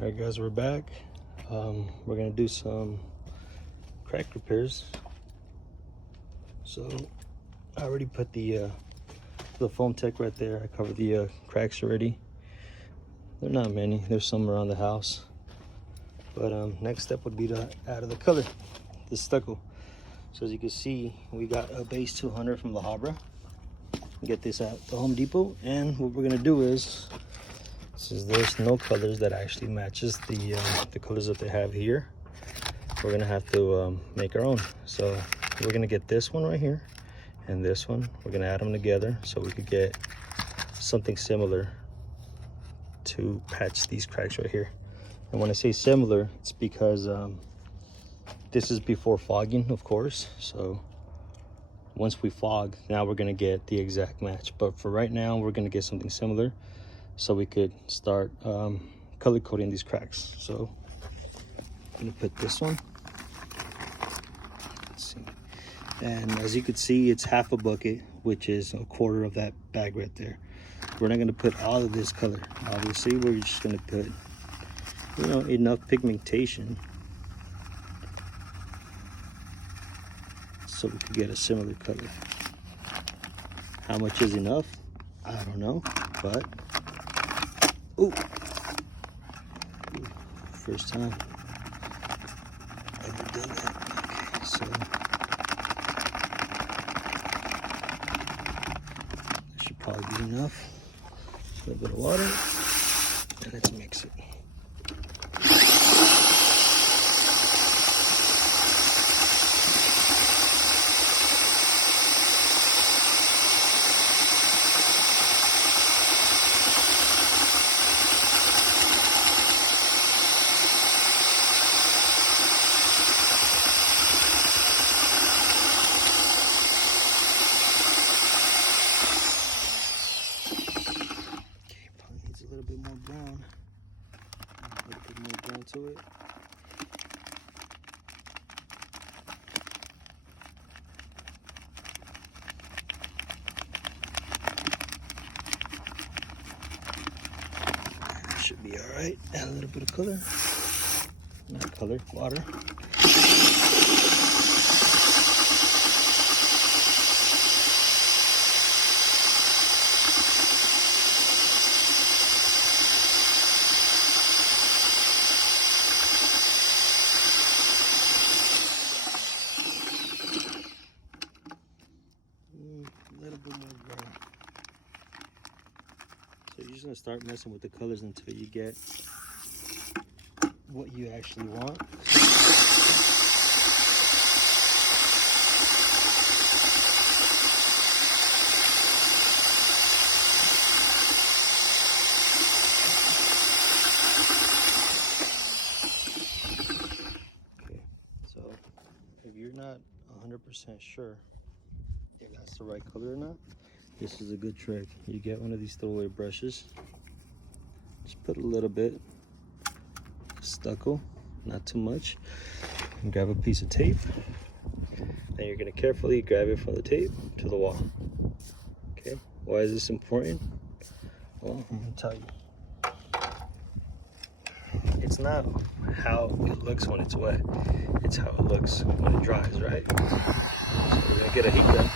All right, guys, we're back. We're gonna do some crack repairs. So I already put the foam tech right there. I covered the cracks already. They're not many. There's some around the house. But next step would be to add the color, the stucco. So as you can see, we got a base 200 from La Habra. Get this at the Home Depot, and what we're gonna do is, since there's no colors that actually matches the colors that they have here, we're gonna have to make our own. So we're gonna get this one right here and this one. We're gonna add them together so we could get something similar to patch these cracks right here. And when I say similar, it's because this is before fogging, of course. So once we fog, now we're gonna get the exact match. But for right now, we're gonna get something similar so we could start color coding these cracks. So I'm gonna put this one. Let's see. And as you can see, it's half a bucket, which is a quarter of that bag right there. We're not gonna put all of this color. Obviously, we're just gonna put, you know, enough pigmentation so we could get a similar color. How much is enough? I don't know, but ooh, first time ever done that. Okay, so that should probably be enough. A little bit of water, and let's mix it. To it. Should be all right. Add a little bit of color. Not color, water. So you're just gonna start messing with the colors until you get what you actually want. Okay, so if you're not 100% sure if that's the right color or not, this is a good trick. You get one of these throwaway brushes, just put a little bit stucco, not too much, and grab a piece of tape. Then you're gonna carefully grab it from the tape to the wall. Okay, why is this important? Well, I'm gonna tell you. It's not how it looks when it's wet, it's how it looks when it dries, right? So we're gonna get a heat gun.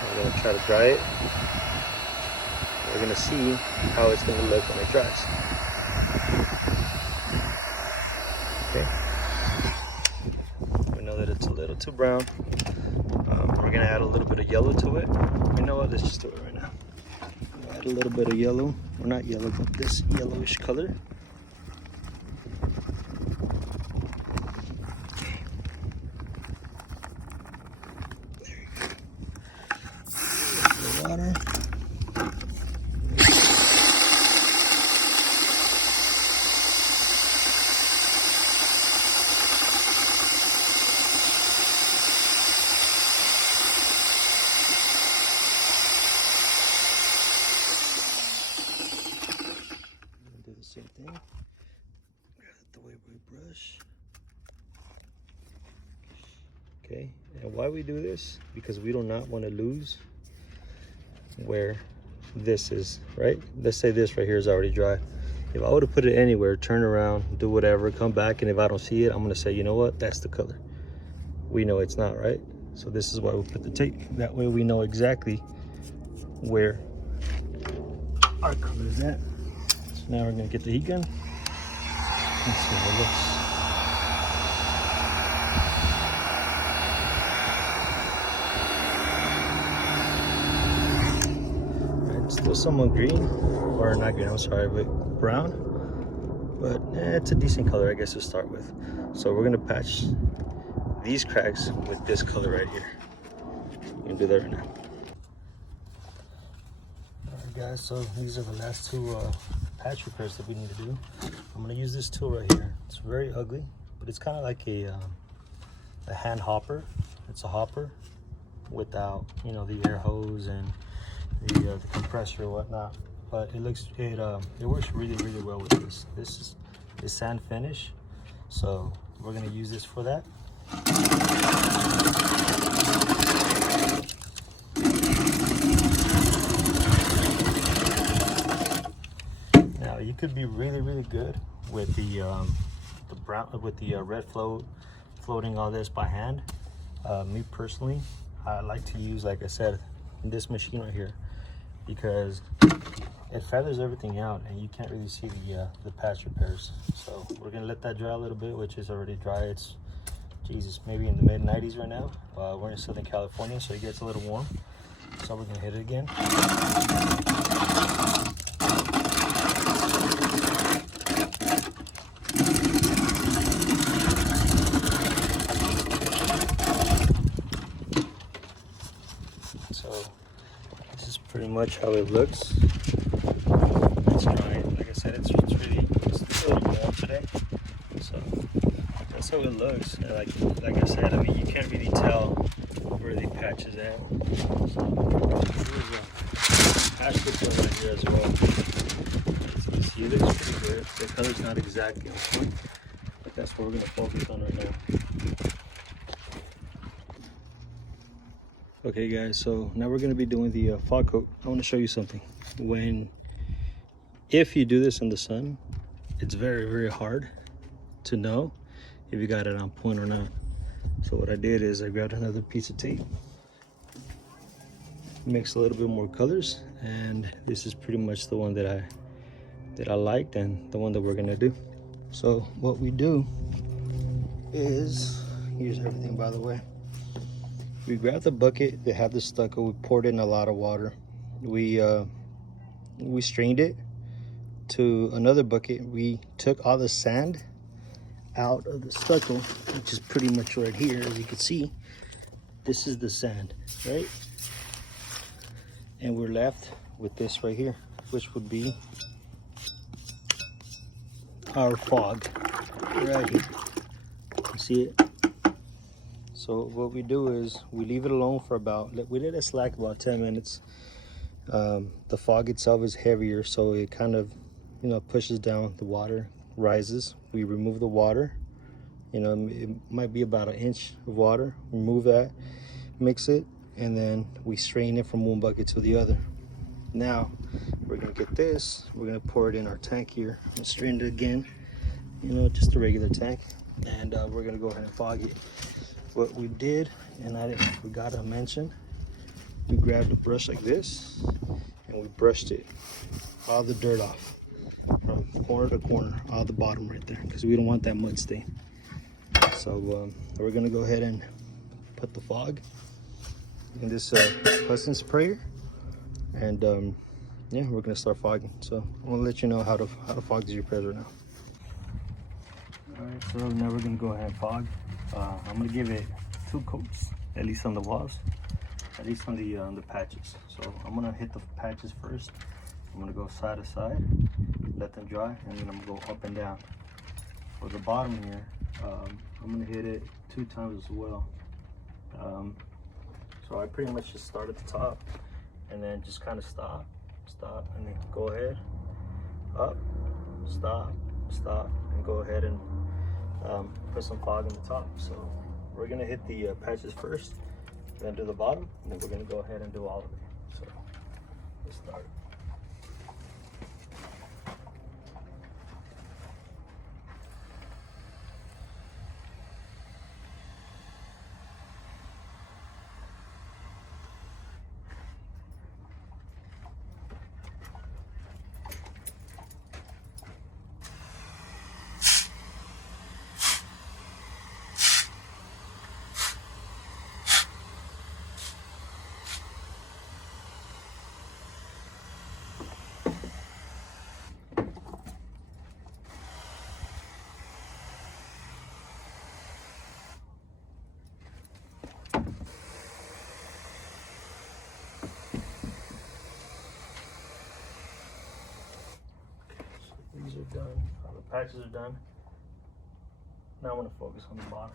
We're gonna try to dry it. We're gonna see how it's gonna look when it dries. Okay. We know that it's a little too brown. We're gonna add a little bit of yellow to it. You know what? Let's just do it right now. We'll add a little bit of yellow, or not yellow, but this yellowish color. Water. Do the same thing. Grab the way brush. Okay, and why we do this? Because we do not want to lose where this is, right? Let's say this right here is already dry. If I would have put it anywhere, turn around, do whatever, come back, and if I don't see it, I'm gonna say, you know what, that's the color. We know it's not, right? So this is why we put the tape. That way we know exactly where our color is at. So now we're gonna get the heat gun. Let's see how it looks. Still somewhat green, or not green, I'm sorry, but brown. But it's a decent color, I guess, to start with. So we're gonna patch these cracks with this color right here. We're gonna do that right now. Alright guys, so these are the last two patch repairs that we need to do. I'm gonna use this tool right here. It's very ugly, but it's kind of like a hand hopper. It's a hopper without, you know, the air hose and the compressor or whatnot, but it works really well with this. This is sand finish, so we're gonna use this for that. Now you could be really good with the brown, with the red floating all this by hand. Me personally, I like to use, like I said, this machine right here, because it feathers everything out and you can't really see the patch repairs. So we're gonna let that dry a little bit, which is already dry. It's, Jesus, maybe in the mid 90s right now. We're in Southern California, so it gets a little warm. So we're gonna hit it again. So this is pretty much how it looks. It's drying. Like I said, it's a little warm today. So that's how it looks. And like I said, I mean, you can't really tell where the patch is at. So there's a patch report right here as well. As you can see, it looks pretty good. The color's not exactly on point, but that's what we're gonna focus on right now. Okay guys, so now we're going to be doing the fog coat. I want to show you something. If you do this in the sun, it's very hard to know if you got it on point or not. So what I did is I grabbed another piece of tape, mixed a little bit more colors, and this is pretty much the one that I liked and the one that we're going to do. So what we do is, here's everything, by the way. We grabbed the bucket that had the stucco, we poured in a lot of water. We strained it to another bucket. We took all the sand out of the stucco, which is pretty much right here. As you can see, this is the sand, right? And we're left with this right here, which would be our fog right here. You see it? So what we do is we leave it alone for we let it slack about 10 minutes. The fog itself is heavier, so it kind of, you know, pushes down. The water rises. We remove the water. You know, it might be about an inch of water. Remove that, mix it, and then we strain it from one bucket to the other. Now we're gonna get this. We're gonna pour it in our tank here and strain it again. You know, just a regular tank, and we're gonna go ahead and fog it. What we did, and I forgot to mention, we grabbed a brush like this and we brushed it, all the dirt off from corner to corner, all the bottom right there, because we don't want that mud stain. So we're gonna go ahead and put the fog in this Hudson sprayer, and yeah, we're gonna start fogging. So I'm gonna let you know how to fog these repairs right now. All right, so now we're gonna go ahead and fog. I'm gonna give it 2 coats, at least on the walls, at least on the patches. So I'm gonna hit the patches first. I'm gonna go side to side, let them dry, and then I'm gonna go up and down. For the bottom here, I'm gonna hit it 2 times as well. So I pretty much just start at the top and then just kind of stop, and then go ahead, up, stop, and go ahead and put some fog on the top. So we're gonna hit the patches first, then do the bottom, and then we're gonna go ahead and do all of it. So let's start. These are done. All the patches are done. Now I want to focus on the bottom.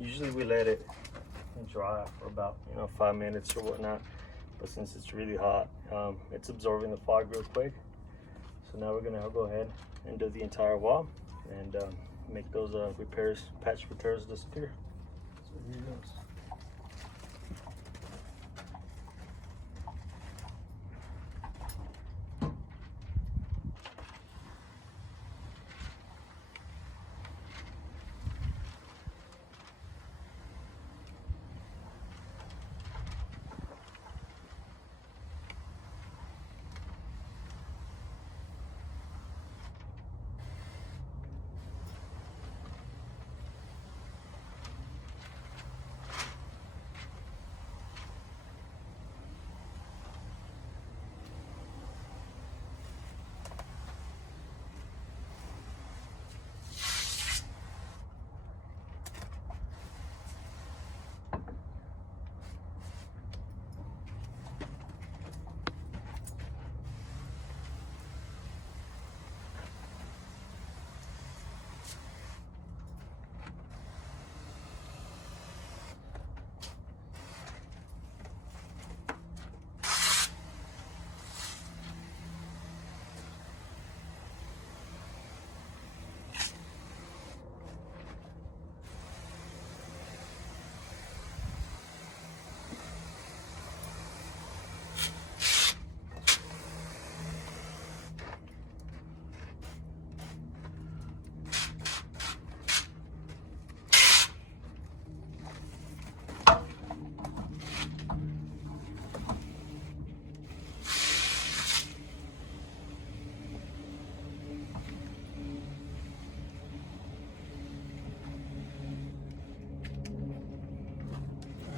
Usually we let it dry for about 5 minutes or whatnot, but since it's really hot, it's absorbing the fog real quick. So now we're gonna go ahead and do the entire wall and make those patch repairs disappear. So here it goes.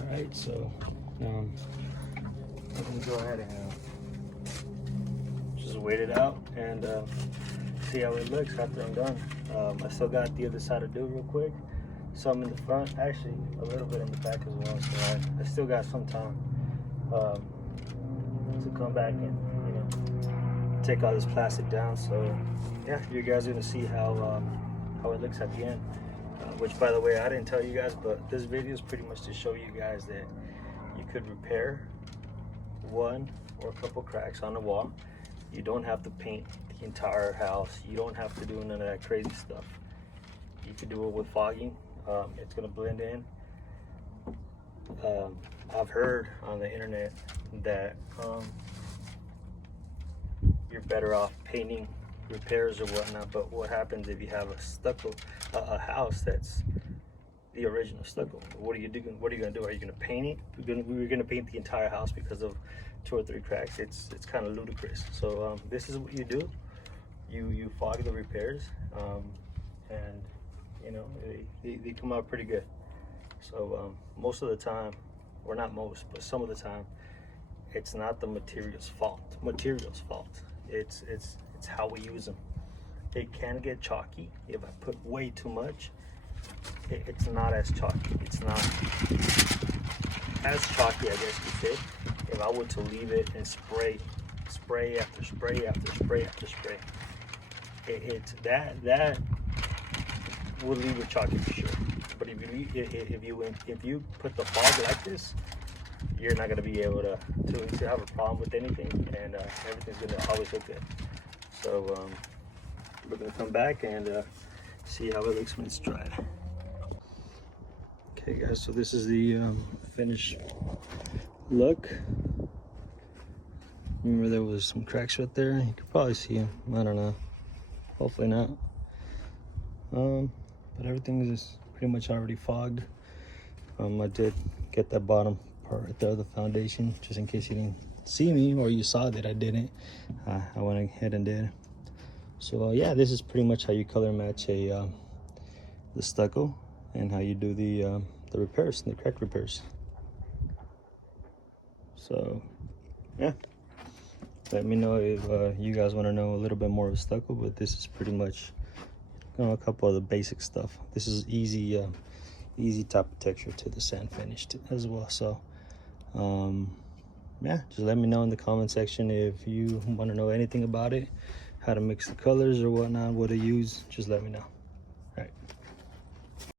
Alright, so I'm gonna go ahead and just wait it out and see how it looks after I'm done. I still got the other side to do real quick. Some in the front, actually a little bit in the back as well. So I still got some time to come back and take all this plastic down. So yeah, you guys are gonna see how it looks at the end. Which, by the way, I didn't tell you guys, but this video is pretty much to show you guys that you could repair one or a couple cracks on the wall. You don't have to paint the entire house. You don't have to do none of that crazy stuff. You could do it with fogging. It's gonna blend in. I've heard on the internet that you're better off painting repairs or whatnot, but what happens if you have a stucco, a house that's the original stucco. What are you doing? What are you gonna do? Are you gonna paint it? We're gonna paint the entire house because of 2 or 3 cracks. It's kind of ludicrous. So this is what you do. You fog the repairs, and you know they come out pretty good. So most of the time, or not most, but some of the time, it's not the material's fault. It's how we use them. It can get chalky if I put way too much. It's not as chalky. It's not as chalky, I guess you say, if I were to leave it and spray after spray after spray after spray. It's that will leave it chalky for sure. But if you put the fog like this, you're not gonna be able to have a problem with anything, and everything's gonna always look good. So we're gonna come back and see how it looks when it's dried. Okay guys, so this is the finished look. Remember there was some cracks right there, you could probably see them. I don't know, hopefully not. But everything is pretty much already fogged. I did get that bottom part right there, the foundation, just in case you didn't see me or you saw that I didn't. I went ahead and did. So yeah, this is pretty much how you color match the stucco, and how you do the repairs, the crack repairs. So yeah, let me know if you guys want to know a little bit more of stucco, but this is pretty much, you know, a couple of the basic stuff. This is easy easy type of texture to the sand finish as well. So yeah, just let me know in the comment section if you want to know anything about it, how to mix the colors or whatnot, what to use. Just let me know.